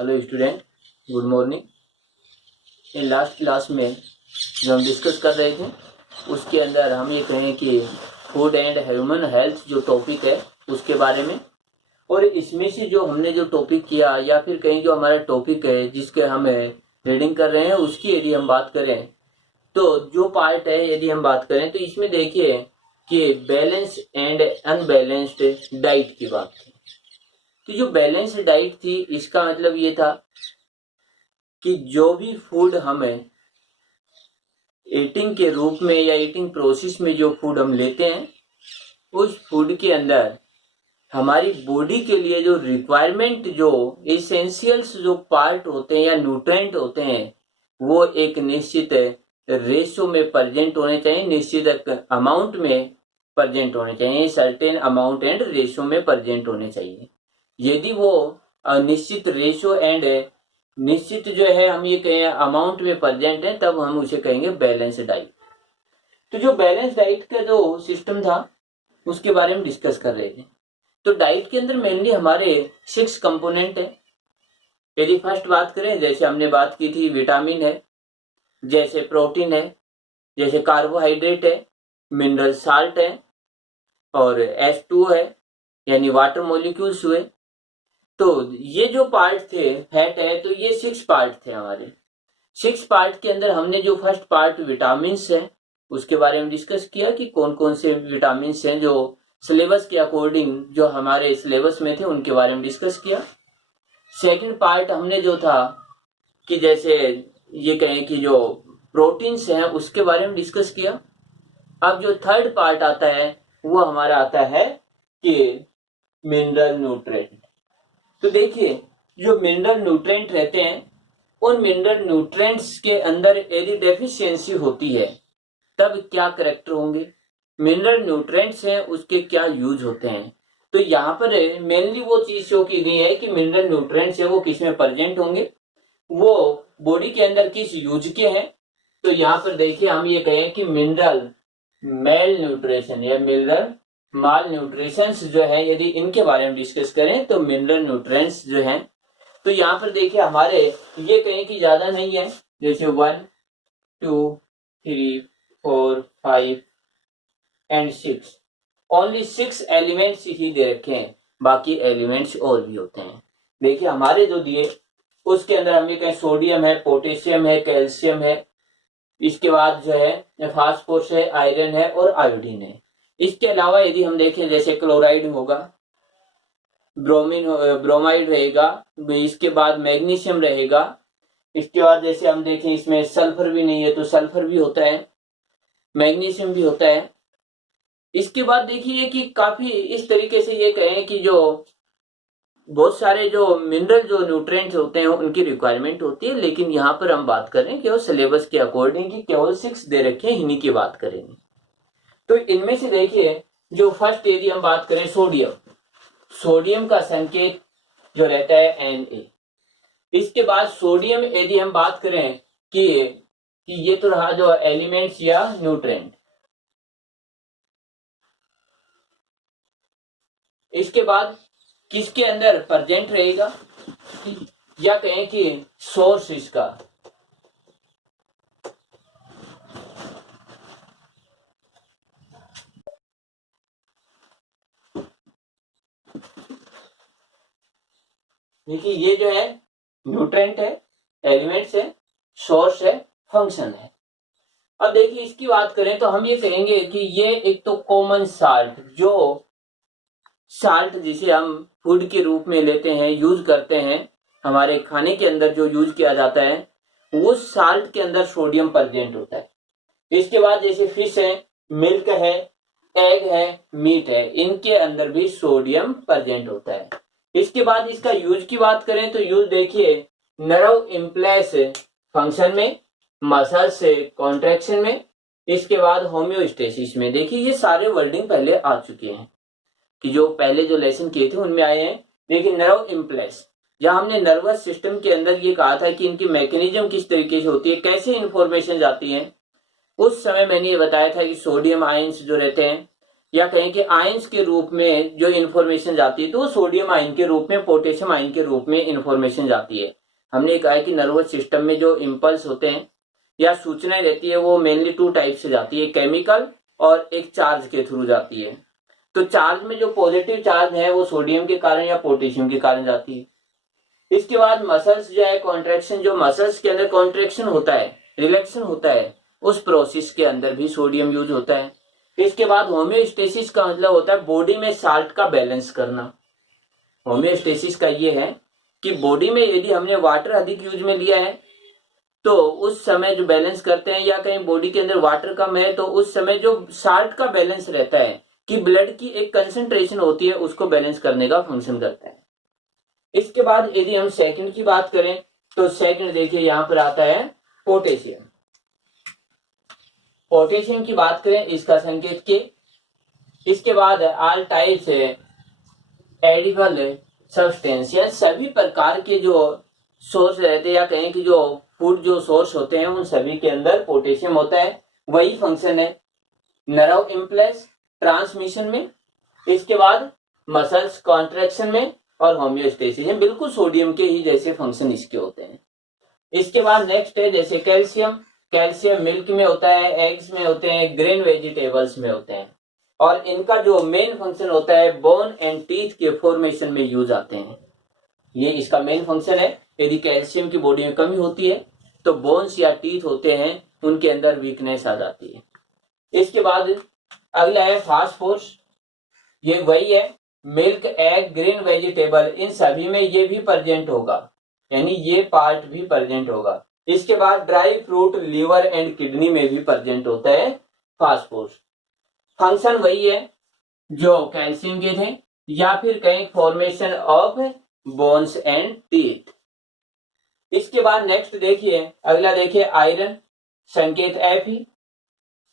Hello student, good morning. In last class में जो हम डिस्कस कर रहे थे उसके अंदर हम ये कहें कि फूड एंड ह्यूमन हेल्थ जो टॉपिक है उसके बारे में, और इसमें से जो हमने जो टॉपिक किया या फिर कहीं जो हमारा टॉपिक है जिसके हम रीडिंग कर रहे हैं उसकी यदि हम बात करें तो जो पार्ट है यदि हम बात करें तो इसमें देखिए कि बैलेंस एंड अनबैलेंस्ड डाइट की बात थी। तो जो बैलेंस्ड डाइट थी इसका मतलब ये था कि जो भी फूड हमें ईटिंग के रूप में या ईटिंग प्रोसेस में जो फूड हम लेते हैं उस फूड के अंदर हमारी बॉडी के लिए जो रिक्वायरमेंट जो एसेंशियल्स जो पार्ट होते हैं या न्यूट्रेंट होते हैं वो एक निश्चित रेशो में प्रेजेंट होने चाहिए, निश्चित अमाउंट में प्रेजेंट होने चाहिए, सर्टेन अमाउंट एंड रेशो में प्रेजेंट होने चाहिए। यदि वो निश्चित रेशो एंड निश्चित जो है हम ये कहें अमाउंट में प्रेजेंट है तब हम उसे कहेंगे बैलेंस डाइट। तो जो बैलेंस डाइट का जो सिस्टम था उसके बारे में डिस्कस कर रहे थे। तो डाइट के अंदर मेनली हमारे 6 कंपोनेंट है। यदि फर्स्ट बात करें जैसे हमने बात की थी विटामिन है, जैसे प्रोटीन है, जैसे कार्बोहाइड्रेट है, मिनरल साल्ट है और H2 है यानी वाटर मॉलिक्यूल्स हुए। तो ये जो पार्ट थे फैट है तो ये 6 पार्ट थे हमारे। 6 पार्ट के अंदर हमने जो फर्स्ट पार्ट विटामिन है उसके बारे में डिस्कस किया कि कौन कौन से विटामिन हैं जो सिलेबस के अकॉर्डिंग जो हमारे सिलेबस में थे उनके बारे में डिस्कस किया। सेकंड पार्ट हमने जो था कि जैसे ये कहें कि जो प्रोटीन्स हैं उसके बारे में डिस्कस किया। अब जो थर्ड पार्ट आता है वो हमारा आता है कि मिनरल न्यूट्रिएंट। तो देखिए जो मिनरल न्यूट्रिएंट रहते हैं उन मिनरल न्यूट्रिएंट्स के अंदर यदि डेफिशिएंसी होती है तब क्या करैक्टर होंगे, मिनरल न्यूट्रिएंट्स हैं उसके क्या यूज होते हैं। तो यहाँ पर मेनली वो चीज शो की गई है कि मिनरल न्यूट्रिएंट्स है वो किस में प्रेजेंट होंगे, वो बॉडी के अंदर किस यूज के हैं। तो यहाँ पर देखिए हम ये कहें कि मिनरल मेल न्यूट्रिशन या मिनरल माल न्यूट्रिशन जो है यदि इनके बारे में डिस्कस करें तो मिनरल न्यूट्रिएंट्स जो हैं तो यहाँ पर देखिए हमारे ये कहें कि ज्यादा नहीं है, जैसे 1 2 3 4 5 एंड 6 ओनली 6 एलिमेंट्स ही दे रखे हैं, बाकी एलिमेंट्स और भी होते हैं। देखिए हमारे जो दिए उसके अंदर हम ये कहें सोडियम है, पोटेशियम है, कैल्शियम है, इसके बाद जो है फास्फोरस है, आयरन है और आयोडीन है। इसके अलावा यदि हम देखें जैसे क्लोराइड होगा, ब्रोमाइड रहेगा, इसके बाद मैग्नीशियम रहेगा, इसके बाद जैसे हम देखें इसमें सल्फर भी नहीं है तो सल्फर भी होता है, मैग्नीशियम भी होता है। इसके बाद देखिए कि काफी इस तरीके से ये कहें कि जो बहुत सारे जो मिनरल जो न्यूट्रिएंट्स होते हैं उनकी रिक्वायरमेंट होती है, लेकिन यहाँ पर हम बात करें केवल सिलेबस के अकॉर्डिंग की केवल 6 दे रखे हैं, इन्हीं की बात करेंगे। तो इनमें से देखिए जो फर्स्ट यदि हम बात करें सोडियम, सोडियम का संकेत जो रहता है Na। इसके बाद सोडियम यदि हम बात करें कि ये तो रहा जो एलिमेंट्स या न्यूट्रिएंट। इसके बाद किसके अंदर प्रेजेंट रहेगा या कहें कि सोर्स इसका, देखिए ये जो है न्यूट्रिएंट है, एलिमेंट्स है, सोर्स है, फंक्शन है। अब देखिए इसकी बात करें तो हम ये कहेंगे कि ये एक तो कॉमन साल्ट, जो साल्ट जिसे हम फूड के रूप में लेते हैं, यूज करते हैं, हमारे खाने के अंदर जो यूज किया जाता है वो साल्ट के अंदर सोडियम प्रेजेंट होता है। इसके बाद जैसे फिश है, मिल्क है, एग है, मीट है, इनके अंदर भी सोडियम प्रेजेंट होता है। इसके बाद इसका यूज की बात करें तो यूज देखिए नर्व इम्प्लेस फंक्शन में, मसल से कॉन्ट्रैक्शन में, इसके बाद होम्योस्टेसिस में। देखिए ये सारे वर्डिंग पहले आ चुके हैं कि जो पहले जो लेसन किए थे उनमें आए हैं। देखिए नर्व इम्प्लेस, जहां हमने नर्वस सिस्टम के अंदर ये कहा था कि इनकी मैकेनिज्म किस तरीके से होती है, कैसे इंफॉर्मेशन जाती है, उस समय मैंने ये बताया था कि सोडियम आयंस जो रहते हैं या कहें कि आयंस के रूप में जो इंफॉर्मेशन जाती है तो वो सोडियम आयन के रूप में, पोटेशियम आयन के रूप में इंफॉर्मेशन जाती है। हमने कहा है कि नर्वस सिस्टम में जो इम्पल्स होते हैं या सूचनाएं रहती है वो मेनली 2 टाइप से जाती है, केमिकल और एक चार्ज के थ्रू जाती है। तो चार्ज में जो पॉजिटिव चार्ज है वो सोडियम के कारण या पोटेशियम के कारण जाती है। इसके बाद मसल्स जो है कॉन्ट्रैक्शन, जो मसल्स के अंदर कॉन्ट्रैक्शन होता है, रिलैक्शन होता है, उस प्रोसेस के अंदर भी सोडियम यूज होता है। इसके बाद होम्योस्टेसिस का मतलब होता है बॉडी में साल्ट का बैलेंस करना। होम्योस्टेसिस का ये है कि बॉडी में यदि हमने वाटर अधिक यूज में लिया है तो उस समय जो बैलेंस करते हैं, या कहीं बॉडी के अंदर वाटर कम है तो उस समय जो साल्ट का बैलेंस रहता है कि ब्लड की एक कंसंट्रेशन होती है उसको बैलेंस करने का फंक्शन करता है। इसके बाद यदि हम सेकंड की बात करें तो सेकंड देखिए यहां पर आता है पोटेशियम। पोटेशियम की बात करें इसका संकेत के, इसके बाद ऑल टाइप्स एडिबल सब्सटेंस, या सभी प्रकार के जो सोर्स रहते हैं या कहें कि जो फूड जो सोर्स होते हैं उन सभी के अंदर पोटेशियम होता है। वही फंक्शन है नर्व इम्पल्स ट्रांसमिशन में, इसके बाद मसल्स कॉन्ट्रैक्शन में और होम्योस्टेसिस में, बिल्कुल सोडियम के ही जैसे फंक्शन इसके होते हैं। इसके बाद नेक्स्ट है जैसे कैल्शियम, कैल्शियम मिल्क में होता है, एग्स में होते हैं, ग्रीन वेजिटेबल्स में होते हैं, और इनका जो मेन फंक्शन होता है बोन एंड टीथ के फॉर्मेशन में यूज आते हैं। ये इसका मेन फंक्शन है। यदि कैल्शियम की बॉडी में कमी होती है तो बोन्स या टीथ होते हैं उनके अंदर वीकनेस आ जाती है। इसके बाद अगला है फास्फोरस, ये वही है मिल्क, एग, ग्रीन वेजिटेबल, इन सभी में ये भी प्रेजेंट होगा, यानी ये पार्ट भी प्रेजेंट होगा। इसके बाद dry fruit, liver and kidney में भी प्रेजेंट होता है फास्फोरस। फंक्शन वही है जो कैल्शियम के थे, या फिर कहीं formation of bones and teeth. इसके बाद नेक्स्ट देखिए, अगला देखिए आयरन, संकेत Fe।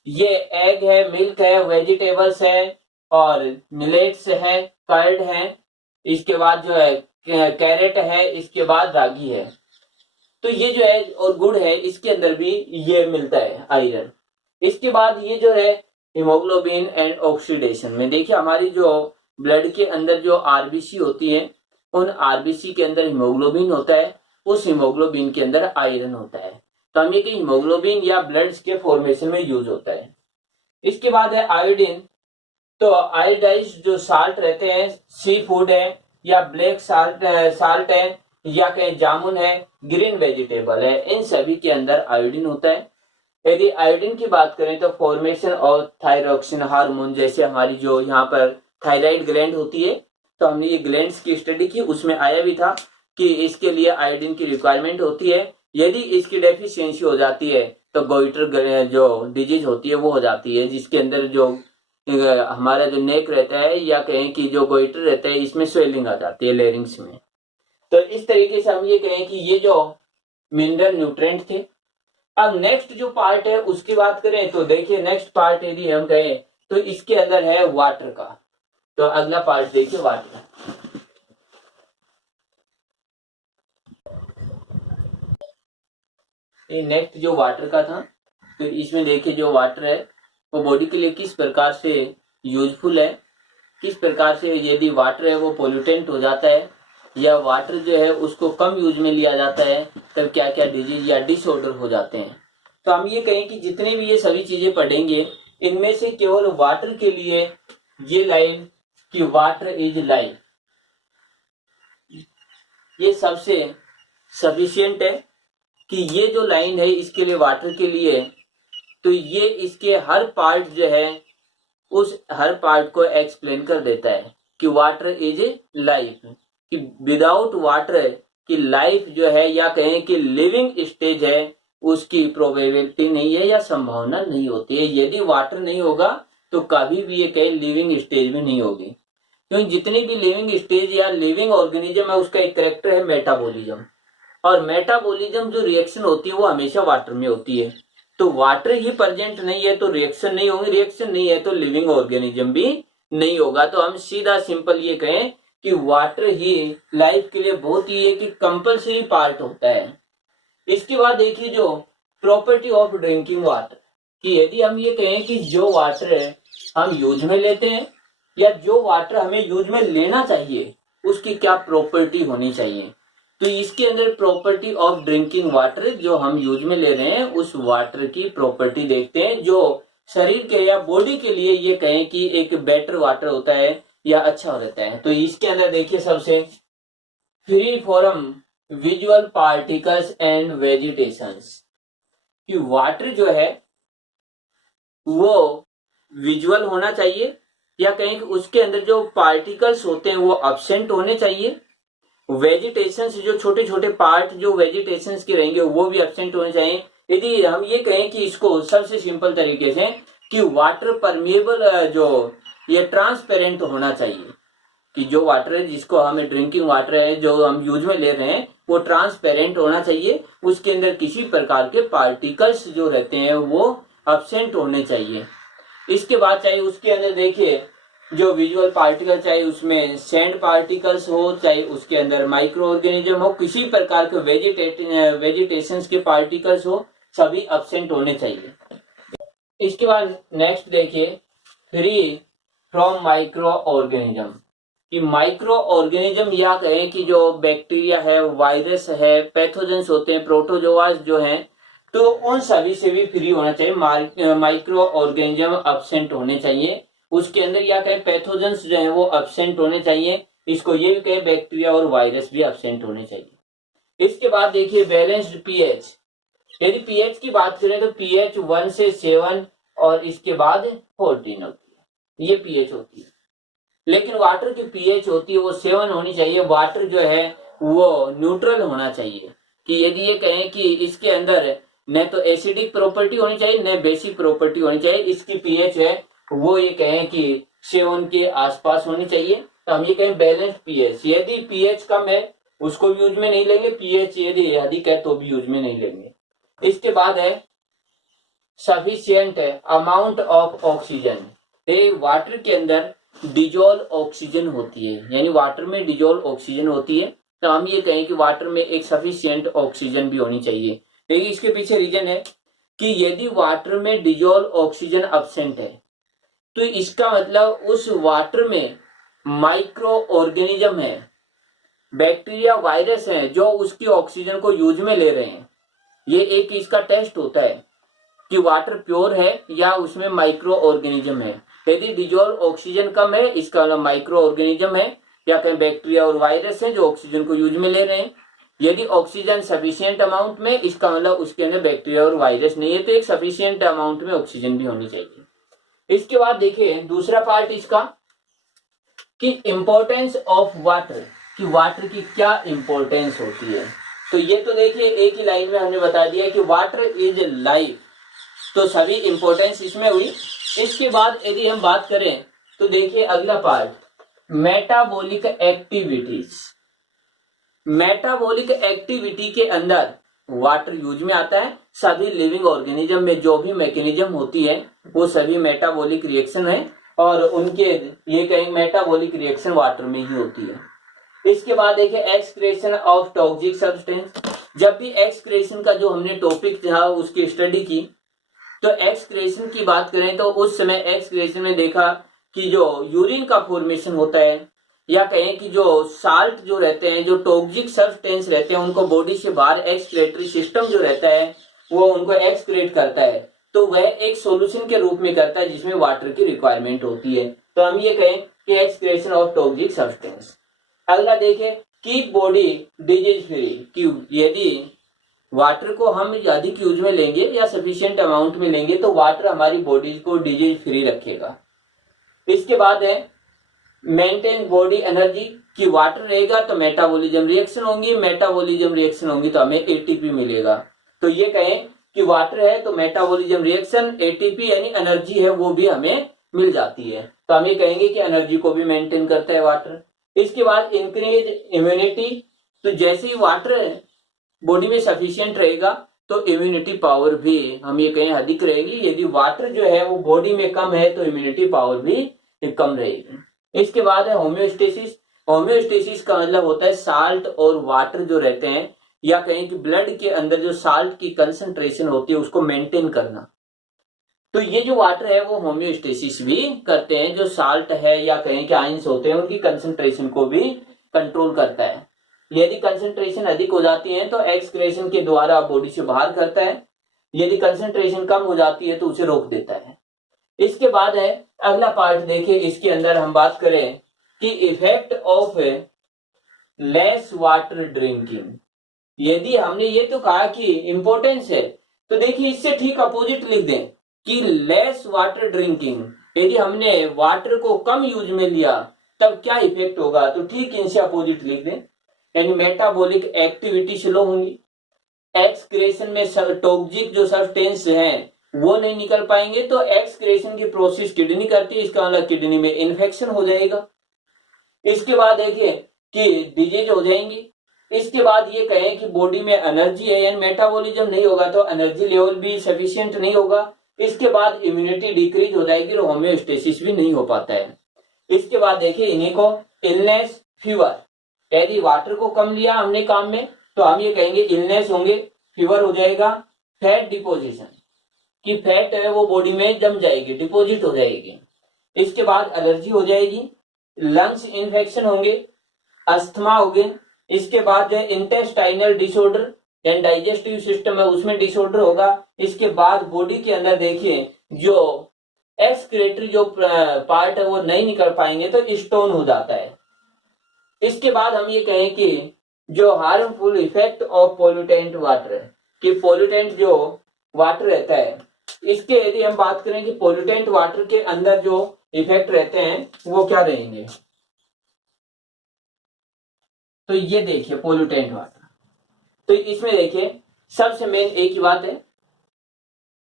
ये एग है, मिल्क है, वेजिटेबल्स है और मिलेट्स है, कर्ड है, इसके बाद जो है कैरेट है, इसके बाद रागी है। तो ये जो है और गुड़ है, इसके अंदर भी ये मिलता है आयरन। इसके बाद ये जो है हीमोग्लोबिन एंड ऑक्सीडेशन में, देखिए हमारी जो ब्लड के अंदर जो आरबीसी होती है उन आरबीसी के अंदर हीमोग्लोबिन होता है, उस हीमोग्लोबिन के अंदर आयरन होता है। तो हम ये कि हीमोग्लोबिन या ब्लड के फॉर्मेशन में यूज होता है। इसके बाद है आयोडीन, तो आयोडाइज जो साल्ट रहते हैं, सी फूड है या ब्लैक साल्ट है या कहीं जामुन है, ग्रीन वेजिटेबल है, इन सभी के अंदर आयोडीन होता है। यदि आयोडीन की बात करें तो फॉर्मेशन ऑफ थायरॉक्सिन हार्मोन, जैसे हमारी जो यहाँ पर थायराइड ग्लैंड होती है, तो हमने ये ग्लैंड्स की स्टडी की, उसमें आया भी था कि इसके लिए आयोडीन की रिक्वायरमेंट होती है। यदि इसकी डेफिशिएंसी हो जाती है तो गोइटर जो डिजीज होती है वो हो जाती है, जिसके अंदर जो हमारा जो नेक रहता है या कहें कि जो गोइटर रहता है इसमें स्वेलिंग आ जाती है लेरिंग्स में। तो इस तरीके से हम ये कहें कि ये जो मिनरल न्यूट्रिएंट थे। अब नेक्स्ट जो पार्ट है उसकी बात करें तो देखिए नेक्स्ट पार्ट यदि हम कहें तो इसके अंदर है वाटर का। तो अगला पार्ट देखिए वाटर। ये नेक्स्ट जो वाटर का था, तो इसमें देखिए जो वाटर है वो बॉडी के लिए किस प्रकार से यूजफुल है, किस प्रकार से यदि वाटर है वो पोल्यूटेंट हो जाता है या वाटर जो है उसको कम यूज में लिया जाता है तब क्या क्या डिजीज या डिसऑर्डर हो जाते हैं। तो हम ये कहें कि जितने भी ये सभी चीजें पढ़ेंगे इनमें से केवल वाटर के लिए ये लाइन कि वाटर इज लाइफ, ये सबसे सफिशिएंट है कि ये जो लाइन है इसके लिए वाटर के लिए, तो ये इसके हर पार्ट जो है उस हर पार्ट को एक्सप्लेन कर देता है कि वाटर इज लाइफ, कि विदाउट वाटर की लाइफ जो है या कहें कि लिविंग स्टेज है उसकी प्रोबेबिलिटी नहीं है या संभावना नहीं होती है। यदि वाटर नहीं होगा तो कभी भी ये कहीं लिविंग स्टेज में नहीं होगी, क्योंकि जितनी भी लिविंग स्टेज या लिविंग ऑर्गेनिज्म है उसका एक कैरेक्टर है मेटाबॉलिज्म, और मेटाबॉलिज्म जो रिएक्शन होती है वो हमेशा वाटर में होती है। तो वाटर ही प्रेजेंट नहीं है तो रिएक्शन नहीं होगी, रिएक्शन नहीं है तो लिविंग ऑर्गेनिज्म भी नहीं होगा। तो हम सीधा सिंपल ये कहें कि वाटर ही लाइफ के लिए बहुत ही एक कंपल्सरी पार्ट होता है। इसके बाद देखिए जो प्रॉपर्टी ऑफ ड्रिंकिंग वाटर, कि यदि हम ये कहें कि जो वाटर है हम यूज में लेते हैं या जो वाटर हमें यूज में लेना चाहिए उसकी क्या प्रॉपर्टी होनी चाहिए। तो इसके अंदर प्रॉपर्टी ऑफ ड्रिंकिंग वाटर, जो हम यूज में ले रहे हैं उस वाटर की प्रॉपर्टी देखते हैं, जो शरीर के या बॉडी के लिए ये कहें कि एक बेटर वाटर होता है या अच्छा रहता है। तो इसके अंदर देखिए सबसे free from visual particles and vegetations, कि वाटर जो है वो विजुअल होना चाहिए या कहीं उसके अंदर जो पार्टिकल्स होते हैं वो अब्सेंट होने चाहिए। वेजिटेशंस, जो छोटे छोटे पार्ट जो वेजिटेशंस के रहेंगे वो भी अब्सेंट होने चाहिए। यदि हम ये कहें कि इसको सबसे सिंपल तरीके से कि वाटर परमिएबल, जो ये ट्रांसपेरेंट होना चाहिए, कि जो वाटर है जिसको हमें ड्रिंकिंग वाटर है जो हम यूज में ले रहे हैं वो ट्रांसपेरेंट होना चाहिए, उसके अंदर किसी प्रकार के पार्टिकल्स जो रहते हैं वो अब्सेंट होने चाहिए। इसके बाद चाहिए उसके अंदर देखिए जो विजुअल पार्टिकल, चाहे उसमें सैंड पार्टिकल्स हो, चाहे उसके अंदर माइक्रो ऑर्गेनिज्म हो, किसी प्रकार के वेजिटेशन के पार्टिकल्स हो, सभी अब्सेंट होने चाहिए। इसके बाद नेक्स्ट देखिए फ्री फ्रॉम माइक्रो ऑर्गेनिज्म, कि माइक्रो ऑर्गेनिज्म या कहें कि जो बैक्टीरिया है, वायरस है, पैथोजेंस होते हैं, प्रोटोजोआस जो हैं, तो उन सभी से भी फ्री होना चाहिए। माइक्रो ऑर्गेनिज्म अब्सेंट होने चाहिए उसके अंदर, या कहें पैथोजेंस जो है वो अब्सेंट होने चाहिए। इसको ये भी कहें बैक्टीरिया और वायरस भी अब्सेंट होने चाहिए। इसके बाद देखिए बैलेंस्ड पीएच, यदि पीएच की बात करें तो पीएच 1 से 7 और इसके बाद 14 होती है, ये पीएच होती है। लेकिन वाटर की पीएच होती है वो 7 होनी चाहिए। वाटर जो है वो न्यूट्रल होना चाहिए, कि यदि ये कहें कि इसके अंदर न तो एसिडिक प्रॉपर्टी होनी चाहिए न बेसिक प्रॉपर्टी होनी चाहिए, इसकी पीएच है वो ये कहें कि 7 के आसपास होनी चाहिए, तो हम ये कहें बैलेंस्ड पीएच। यदि पीएच कम है उसको भी यूज में नहीं लेंगे, पीएच यदि अधिक है तो भी यूज में नहीं लेंगे। इसके बाद है sufficient amount of oxygen, water के अंदर डिजोल्व ऑक्सीजन होती है, यानी वाटर में डिजोल्व ऑक्सीजन होती है, तो हम ये कहें कि वाटर में एक सफिशिएंट ऑक्सीजन भी होनी चाहिए। देखिए इसके पीछे रीजन है कि यदि वाटर में डिजोल्व ऑक्सीजन अब्सेंट है तो इसका मतलब उस वाटर में माइक्रो ऑर्गेनिज्म है, बैक्टीरिया, वायरस है जो उसकी ऑक्सीजन को यूज में ले रहे हैं। ये एक इसका टेस्ट होता है कि वाटर प्योर है या उसमें माइक्रो ऑर्गेनिज्म है। यदि डिजोल्व ऑक्सीजन कम है इसका मतलब माइक्रो ऑर्गेनिज्म है या कहीं बैक्टीरिया और वायरस है जो ऑक्सीजन को यूज में ले रहे हैं। यदि ऑक्सीजन सफिशिएंट अमाउंट में, इसका मतलब उसके अंदर बैक्टीरिया और वायरस नहीं है, तो एक सफिशिएंट अमाउंट में ऑक्सीजन भी होनी चाहिए। इसके बाद देखिए दूसरा पार्ट इसका कि इंपॉर्टेंस ऑफ वाटर, कि वाटर की क्या इंपॉर्टेंस होती है। तो ये तो देखिए एक ही लाइन में हमने बता दिया कि वाटर इज लाइफ, तो सभी इंपॉर्टेंस इसमें हुई। इसके बाद यदि हम बात करें तो देखिए अगला part metabolic activities. Metabolic activity के अंदर वाटर यूज में आता है। सभी लिविंग ऑर्गेनिज्म में जो भी मैकेनिज्म होती है वो सभी मेटाबॉलिक रिएक्शन है और उनके ये कहेंगे मेटाबॉलिक रिएक्शन वाटर में ही होती है। इसके बाद देखिए एक्सक्रेशन ऑफ टॉक्सिक सब्सटेंस। जब भी एक्सक्रेशन का जो हमने टॉपिक था उसकी स्टडी की तो एक्सक्रेशन की बात करें तो उस समय एक्सक्रेशन में देखा कि जो यूरिन का फॉर्मेशन होता है या कहें कि जो साल्ट जो रहते हैं, जो टॉक्सिक सब्सटेंस रहते हैं, उनको बॉडी से बाहर एक्सक्रेटरी सिस्टम जो रहता है वो उनको एक्सक्रेट करता है, तो वह एक सॉल्यूशन के रूप में करता है जिसमें वाटर की रिक्वायरमेंट होती है। तो हम ये कहें कि एक्सक्रेशन ऑफ टॉक्सिक सब्सटेंस। अगला देखें कीप बॉडी डिजीज फ्री, कि यदि वाटर को हम अधिक यूज में लेंगे या सफिशिएंट अमाउंट में लेंगे तो वाटर हमारी बॉडी को डिजीज फ्री रखेगा। इसके बाद है मेंटेन बॉडी एनर्जी, कि वाटर रहेगा तो मेटाबॉलिज्म रिएक्शन होंगी, मेटाबॉलिज्म रिएक्शन होंगी तो हमें एटीपी मिलेगा। तो ये कहें कि वाटर है तो मेटाबॉलिज्म रिएक्शन, एटीपी यानी एनर्जी है वो भी हमें मिल जाती है, तो हम ये कहेंगे कि एनर्जी को भी मेंटेन करता है वाटर। इसके बाद इंक्रीज इम्यूनिटी, तो जैसे ही वाटर बॉडी में सफिशिएंट रहेगा तो इम्यूनिटी पावर भी हम ये कहें अधिक रहेगी। यदि वाटर जो है वो बॉडी में कम है तो इम्यूनिटी पावर भी कम रहेगी। इसके बाद है होम्योस्टेसिस। होम्योस्टेसिस का मतलब होता है साल्ट और वाटर जो रहते हैं या कहें कि ब्लड के अंदर जो साल्ट की कंसंट्रेशन होती है उसको मेंटेन करना। तो ये जो वाटर है वो होम्योस्टेसिस भी करते हैं, जो साल्ट है या कहें कि आयंस होते हैं उनकी कंसंट्रेशन को भी कंट्रोल करता है। यदि कंसंट्रेशन अधिक हो जाती है तो एक्सक्रेशन के द्वारा बॉडी से बाहर करता है, यदि कंसंट्रेशन कम हो जाती है तो उसे रोक देता है। इसके बाद है अगला पार्ट, देखिए इसके अंदर हम बात करें कि effect of less water drinking. यदि हमने ये तो कहा कि इंपॉर्टेंस है, तो देखिए इससे ठीक अपोजिट लिख दें कि लेस वाटर ड्रिंकिंग। यदि हमने वाटर को कम यूज में लिया तब क्या इफेक्ट होगा, तो ठीक इनसे अपोजिट लिख दें, यानी मेटाबॉलिक एक्टिविटी स्लो होंगी, एक्सक्रेशन में टॉक्सिक जो सब्सटेंस हैं वो नहीं निकल पाएंगे, तो एक्सक्रेशन की प्रोसेस किडनी करती है, इसका मतलब किडनी में इन्फेक्शन हो जाएगा। इसके बाद देखिए कि डिजीज हो जाएंगी। इसके बाद ये कहें कि बॉडी में एनर्जी है, यानी मेटाबॉलिज्म नहीं होगा तो एनर्जी लेवल भी सफिशिएंट नहीं होगा। इसके बाद इम्यूनिटी डिक्रीज हो जाएगी और होम्योस्टेसिस भी नहीं हो पाता है। इसके बाद देखिए इन्हीं को इलनेस, फीवर। यदि वाटर को कम लिया हमने काम में तो हम ये कहेंगे इलनेस होंगे, फीवर हो जाएगा, फैट डिपोजिशन कि फैट है वो बॉडी में जम जाएगी, डिपोजिट हो जाएगी। इसके बाद एलर्जी हो जाएगी, लंग्स इन्फेक्शन होंगे, अस्थमा हो गए। इसके बाद जो इंटेस्टाइनल डिसऑर्डर यानी डाइजेस्टिव सिस्टम है उसमें डिसऑर्डर होगा। इसके बाद बॉडी के अंदर देखिए जो एक्सक्रेटरी जो पार्ट है वो नहीं निकल पाएंगे तो स्टोन हो जाता है। इसके बाद हम ये कहें कि जो harmful effect of pollutant water है कि पोल्यूटेंट जो वाटर रहता है, इसके यदि हम बात करें कि पोल्यूटेंट वाटर के अंदर जो इफेक्ट रहते हैं वो क्या रहेंगे, तो ये देखिए पोल्यूटेंट वाटर। तो इसमें देखिए सबसे मेन एक ही बात है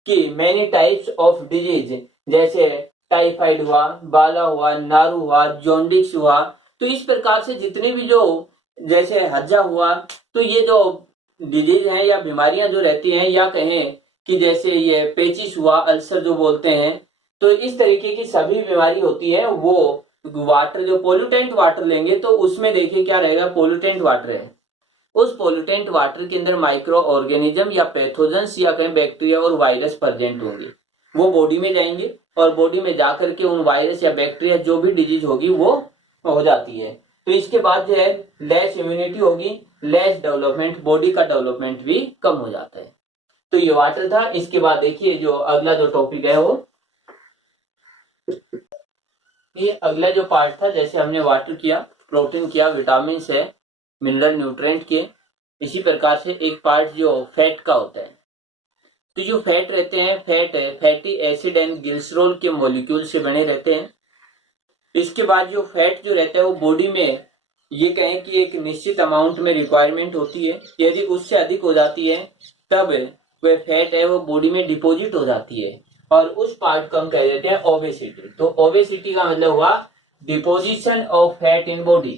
कि मैनी टाइप्स ऑफ डिजीज, जैसे टाइफाइड हुआ, बाला हुआ, नारू हुआ, जॉन्डिस हुआ, तो इस प्रकार से जितने भी जो जैसे हज्जा हुआ, तो ये जो डिजीज हैं या बीमारियां जो रहती हैं, या कहें कि जैसे ये पेचिस हुआ, अल्सर जो बोलते हैं, तो इस तरीके की सभी बीमारी होती है वो वाटर जो पोल्यूटेंट वाटर लेंगे तो उसमें देखिए क्या रहेगा, पोल्यूटेंट वाटर है, उस पोल्यूटेंट वाटर के अंदर माइक्रो ऑर्गेनिज्म या पैथोजेंस या कहीं बैक्टीरिया और वायरस प्रेजेंट होंगे, वो बॉडी में जाएंगे और बॉडी में जाकर के उन वायरस या बैक्टीरिया जो भी डिजीज होगी वो हो जाती है। तो इसके बाद जो है लेस इम्यूनिटी होगी, लेस डेवलपमेंट, बॉडी का डेवलपमेंट भी कम हो जाता है। तो ये वाटर था। इसके बाद देखिए जो अगला जो टॉपिक है वो ये अगला जो पार्ट था, जैसे हमने वाटर किया, प्रोटीन किया, विटामिन है, मिनरल न्यूट्रिएंट के, इसी प्रकार से एक पार्ट जो फैट का होता है। तो जो फैट रहते हैं, फैट है फैटी एसिड एंड ग्लिसरॉल के मॉलिक्यूल से बने रहते हैं। इसके बाद जो फैट जो रहता है वो बॉडी में ये कहें कि एक निश्चित अमाउंट में रिक्वायरमेंट होती है, यदि उससे अधिक हो जाती है तब वह फैट है वो बॉडी में डिपोजिट हो जाती है और उस पार्ट को हम कह देते हैं ओबेसिटी। तो ओबेसिटी का मतलब हुआ deposition of fat in body,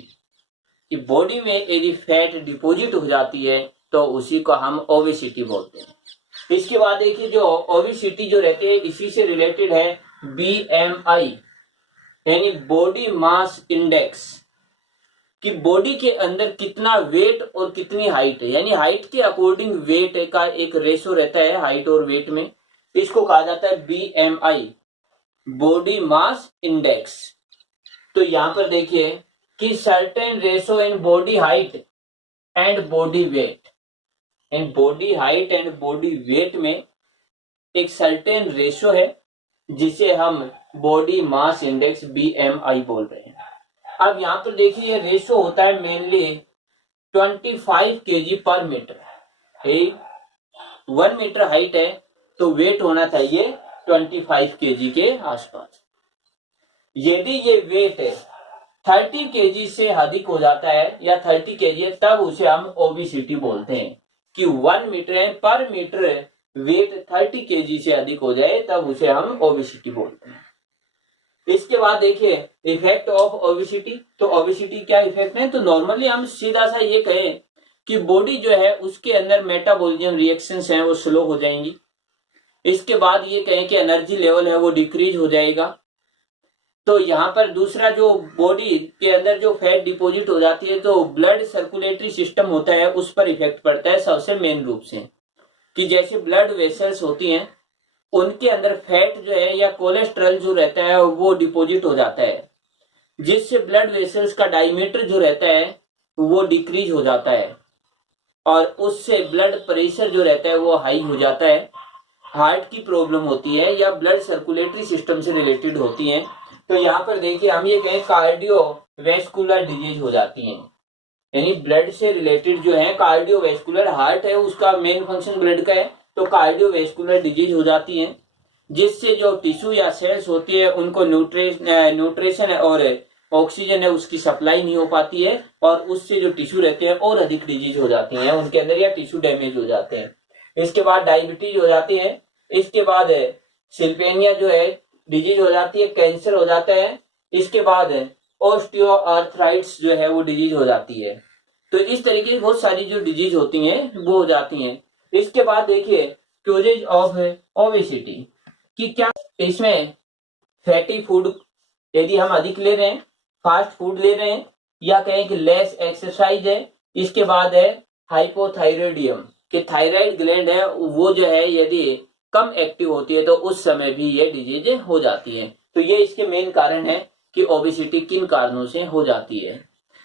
कि बॉडी में यदि फैट डिपोजिट हो जाती है तो उसी को हम ओबेसिटी बोलते हैं। इसके बाद देखिए जो ओबेसिटी जो रहती है इसी से रिलेटेड है BMI यानी बॉडी मास इंडेक्स, कि बॉडी के अंदर कितना वेट और कितनी हाइट है, यानी हाइट के अकॉर्डिंग वेट का एक रेशो रहता है हाइट और वेट में, इसको कहा जाता है BMI, बॉडी मास इंडेक्स। तो यहां पर देखिए कि certain ratio in body height and body weight, in body height and body weight में एक सर्टेन रेशो है जिसे हम बॉडी मास इंडेक्स BMI बोल रहे हैं। अब यहाँ पर देखिए ये रेशो होता है मेनली 25 kg पर मीटर। 1 मीटर हाइट है तो वेट होना चाहिए 25 kg के आसपास। यदि ये वेट 30 kg से अधिक हो जाता है या 30 kg है तब उसे हम ओबेसिटी बोलते हैं, कि 1 मीटर है पर मीटर वेट 30 kg से अधिक हो जाए तब उसे हम ओबेसिटी बोलते हैं। इसके बाद देखिए इफेक्ट ऑफ ओबेसिटी, तो ओबेसिटी क्या इफेक्ट है, तो नॉर्मली हम सीधा सा ये कहें कि बॉडी जो है उसके अंदर मेटाबॉलिज्म रिएक्शंस हैं वो स्लो हो जाएंगी। इसके बाद ये कहें कि एनर्जी लेवल है वो डिक्रीज हो जाएगा। तो यहाँ पर दूसरा जो बॉडी के अंदर जो फैट डिपॉजिट हो जाती है तो ब्लड सर्कुलेटरी सिस्टम होता है उस पर इफेक्ट पड़ता है सबसे मेन रूप से, कि जैसे ब्लड वेसल्स होती हैं उनके अंदर फैट जो है या कोलेस्ट्रॉल जो रहता है वो डिपॉजिट हो जाता है, जिससे ब्लड वेसल्स का डायमीटर जो रहता है वो डिक्रीज हो जाता है और उससे ब्लड प्रेशर जो रहता है वो हाई हो जाता है, हार्ट की प्रॉब्लम होती है या ब्लड सर्कुलेटरी सिस्टम से रिलेटेड होती है। तो यहाँ पर देखिए हम ये कहें कार्डियोवैस्कुलर डिजीज हो जाती हैं, यानी ब्लड से रिलेटेड जो है कार्डियोवैस्कुलर, हार्ट है उसका मेन फंक्शन ब्लड का है, तो कार्डियोवैस्कुलर डिजीज हो जाती है, जिससे जो टिश्यू या सेल्स होती है उनको न्यूट्रिशन और ऑक्सीजन है उसकी सप्लाई नहीं हो पाती है और उससे जो टिश्यू रहते हैं और अधिक डिजीज हो जाती हैं उनके अंदर या टिश्यू डैमेज हो जाते हैं। इसके बाद डायबिटीज हो जाती है, इसके बाद सिल्पेनिया जो है डिजीज हो जाती है, कैंसर हो जाता है, इसके बाद ऑस्टियोआर्थराइटिस जो है वो डिजीज हो जाती है। तो इस तरीके की बहुत सारी जो डिजीज होती हैं वो हो जाती हैं। इसके बाद देखिए क्यूजेज ऑफ ओबेसिटी कि क्या इसमें फैटी फूड यदि हम अधिक ले रहे हैं, फास्ट फूड ले रहे हैं, या कहें कि लेस एक्सरसाइज है। इसके बाद है हाइपोथायरॉयडिज्म कि थायराइड ग्लैंड है वो जो है यदि कम एक्टिव होती है तो उस समय भी ये डिजीज हो जाती है। तो ये इसके मेन कारण है कि ओबेसिटी किन कारणों से हो जाती है।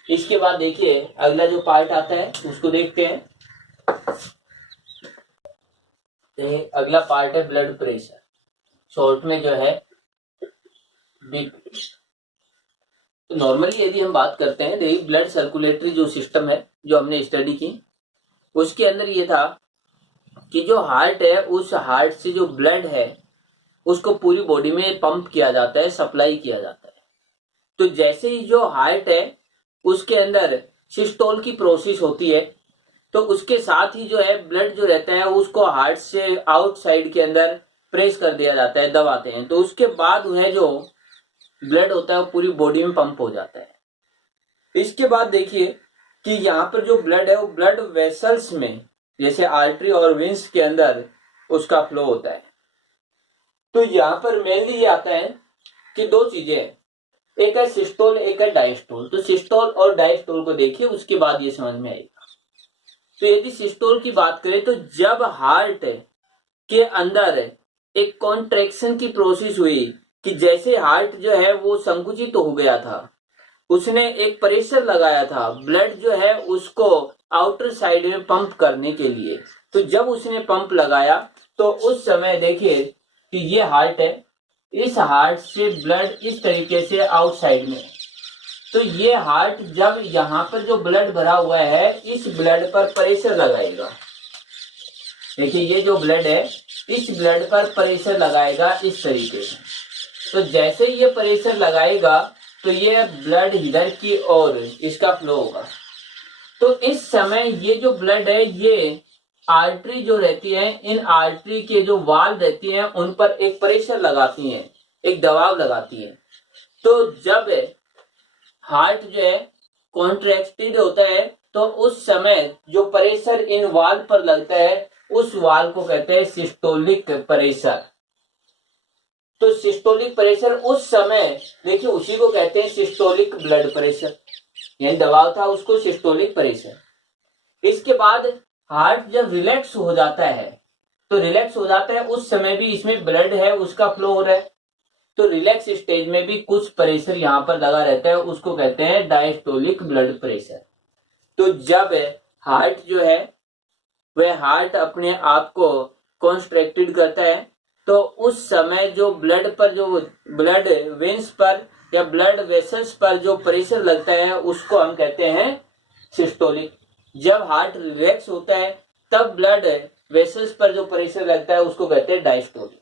इसके बाद देखिए अगला जो पार्ट आता है उसको देखते हैं। अगला पार्ट है ब्लड प्रेशर, शॉर्ट में जो है बीपी। तो नॉर्मली यदि हम बात करते हैं देखिए ब्लड सर्कुलेटरी जो सिस्टम है जो हमने स्टडी की उसके अंदर ये था कि जो हार्ट है उस हार्ट से जो ब्लड है उसको पूरी बॉडी में पंप किया जाता है, सप्लाई किया जाता है। तो जैसे ही जो हार्ट है उसके अंदर सिस्टोल की प्रोसेस होती है तो उसके साथ ही जो है ब्लड जो रहता है उसको हार्ट से आउटसाइड के अंदर प्रेस कर दिया जाता है, दबाते हैं, तो उसके बाद वह जो ब्लड होता है वो पूरी बॉडी में पंप हो जाता है। इसके बाद देखिए कि यहाँ पर जो ब्लड है वो ब्लड वेसल्स में जैसे आर्टरी और वेंस के अंदर उसका फ्लो होता है। तो यहाँ पर मेनली ये आता है कि दो चीजें हैं, एक है सिस्टोल एक है डायस्टोल। तो सिस्टोल और डायस्टोल को देखिए उसके बाद ये समझ में आएगा। तो यदि सिस्टोल की बात करें तो जब हार्ट के अंदर एक कॉन्ट्रैक्शन की प्रोसेस हुई कि जैसे हार्ट जो है वो संकुचित हो गया था, उसने एक प्रेशर लगाया था ब्लड जो है उसको आउटर साइड में पंप करने के लिए। तो जब उसने पंप लगाया तो उस समय देखिए कि ये हार्ट है, इस हार्ट से ब्लड इस तरीके से आउटसाइड में, तो ये हार्ट जब यहाँ पर जो ब्लड भरा हुआ है इस ब्लड पर प्रेशर लगाएगा। देखिए ये जो ब्लड है इस ब्लड पर प्रेशर लगाएगा इस तरीके से। तो जैसे ये प्रेशर लगाएगा तो ये ब्लड इधर की ओर इसका फ्लो होगा। तो इस समय ये जो ब्लड है ये आर्टरी जो रहती है, इन आर्टरी के जो वाल रहती हैं उन पर एक प्रेशर लगाती हैं, एक दबाव लगाती हैं। तो जब हार्ट जो है कॉन्ट्रैक्टेड होता है तो उस समय जो प्रेशर इन वाल पर लगता है उस वाल को कहते हैं सिस्टोलिक प्रेशर। तो सिस्टोलिक प्रेशर उस समय देखिए उसी को कहते हैं सिस्टोलिक ब्लड प्रेशर, यानी दबाव था उसको सिस्टोलिक प्रेशर। इसके बाद हार्ट जब रिलैक्स हो जाता है तो रिलैक्स हो जाता है उस समय भी इसमें ब्लड है उसका फ्लो हो रहा है। तो रिलैक्स स्टेज में भी कुछ प्रेशर यहाँ पर लगा रहता है, उसको कहते हैं डायस्टोलिक ब्लड प्रेशर। तो जब हार्ट जो है वह हार्ट अपने आप को कॉन्स्ट्रैक्टेड करता है तो उस समय जो ब्लड पर जो ब्लड वेन्स पर या ब्लड वेसल्स पर जो प्रेशर लगता है उसको हम कहते हैं सिस्टोलिक। जब हार्ट रिलैक्स होता है तब ब्लड वेसल्स पर जो प्रेशर लगता है उसको कहते हैं डायस्टोलिक।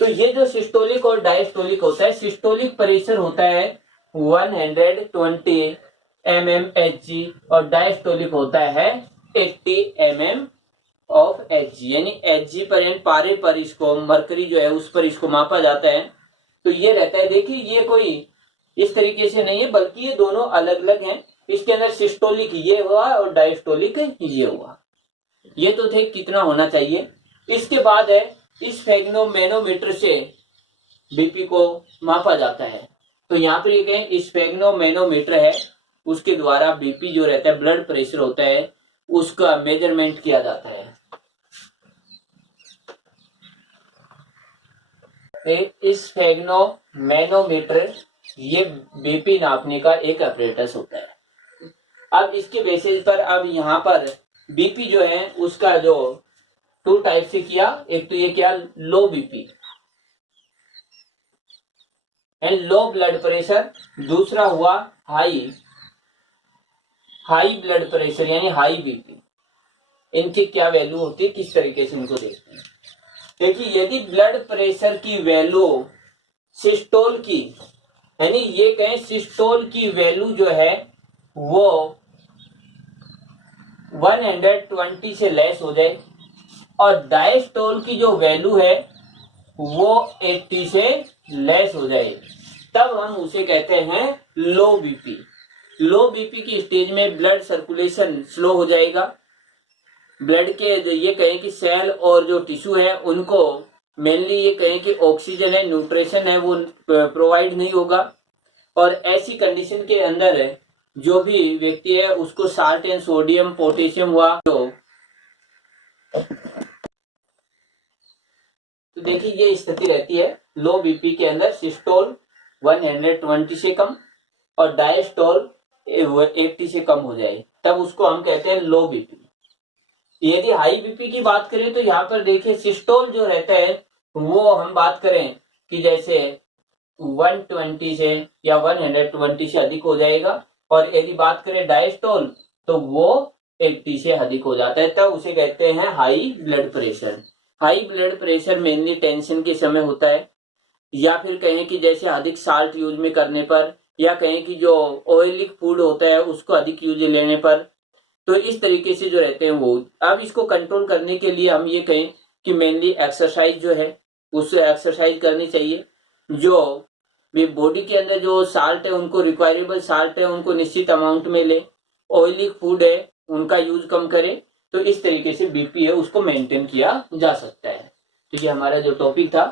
तो ये जो सिस्टोलिक और डायस्टोलिक होता है, सिस्टोलिक प्रेशर होता है 120 mmHg और डायस्टोलिक होता है 80 mm ऑफ Hg, यानी Hg पर यानी पारे पर इसको मरकरी जो है उस पर इसको मापा जाता है। तो ये रहता है, देखिए ये कोई इस तरीके से नहीं है बल्कि ये दोनों अलग अलग हैं। इसके अंदर सिस्टोलिक ये हुआ और डायस्टोलिक ये हुआ। ये तो थे कितना होना चाहिए। इसके बाद है स्फेग्नोमेनोमीटर से बीपी को मापा जाता है। तो यहाँ पर ये कहें स्फेग्नोमेनोमीटर है, उसके द्वारा बीपी जो रहता है ब्लड प्रेशर होता है उसका मेजरमेंट किया जाता है। स्फेग्नोमैनोमीटर ये बीपी नापने का एक अपरेटस होता है। अब इसके बेसिस पर अब यहाँ पर बीपी जो है उसका जो 2 टाइप से किया, एक तो ये क्या लो BP and low blood pressure, दूसरा हुआ हाई ब्लड प्रेशर यानी हाई बीपी। इनकी क्या वैल्यू होती है, किस तरीके से इनको देखते हैं। देखिए यदि ब्लड प्रेशर की वैल्यू सिस्टोल की यानी ये कहें सिस्टोल की वैल्यू जो है वो 120 से लेस हो जाए और डायस्टोल की जो वैल्यू है वो 80 से लेस हो जाए, तब हम उसे कहते हैं लो बीपी। लो बीपी की स्टेज में ब्लड सर्कुलेशन स्लो हो जाएगा, ब्लड के जो ये कहें कि सेल और जो टिश्यू है उनको मेनली ये कहें कि ऑक्सीजन है, न्यूट्रिशन है वो प्रोवाइड नहीं होगा और ऐसी कंडीशन के अंदर जो भी व्यक्ति है उसको साल्ट एंड सोडियम पोटेशियम हुआ जो तो देखिए ये स्थिति रहती है लो बीपी के अंदर। सिस्टोल 120 से कम और डायस्टोल 80 से कम हो जाए तब उसको हम कहते हैं लो बीपी। यदि हाई बीपी की बात करें तो यहाँ पर देखिए सिस्टोल जो रहता है वो हम बात करें कि जैसे 120 से या 120 से अधिक हो जाएगा और यदि बात करें डायस्टोल तो वो 80 से अधिक हो जाता है, तब उसे कहते हैं high blood pressure. High blood pressure mainly tension के समय होता है या फिर कहें कि जैसे अधिक साल्ट यूज में करने पर या कहें कि जो ऑयली फूड होता है उसको अधिक यूज लेने पर, तो इस तरीके से जो रहते हैं वो। अब इसको कंट्रोल करने के लिए हम ये कहें कि मेनली एक्सरसाइज जो है उससे एक्सरसाइज करनी चाहिए। जो भी बॉडी के अंदर जो साल्ट है उनको रिक्वायरेबल साल्ट है उनको निश्चित अमाउंट में ले, ऑयली फूड है उनका यूज कम करें, तो इस तरीके से बीपी है उसको मेंटेन किया जा सकता है। तो ये हमारा जो टॉपिक था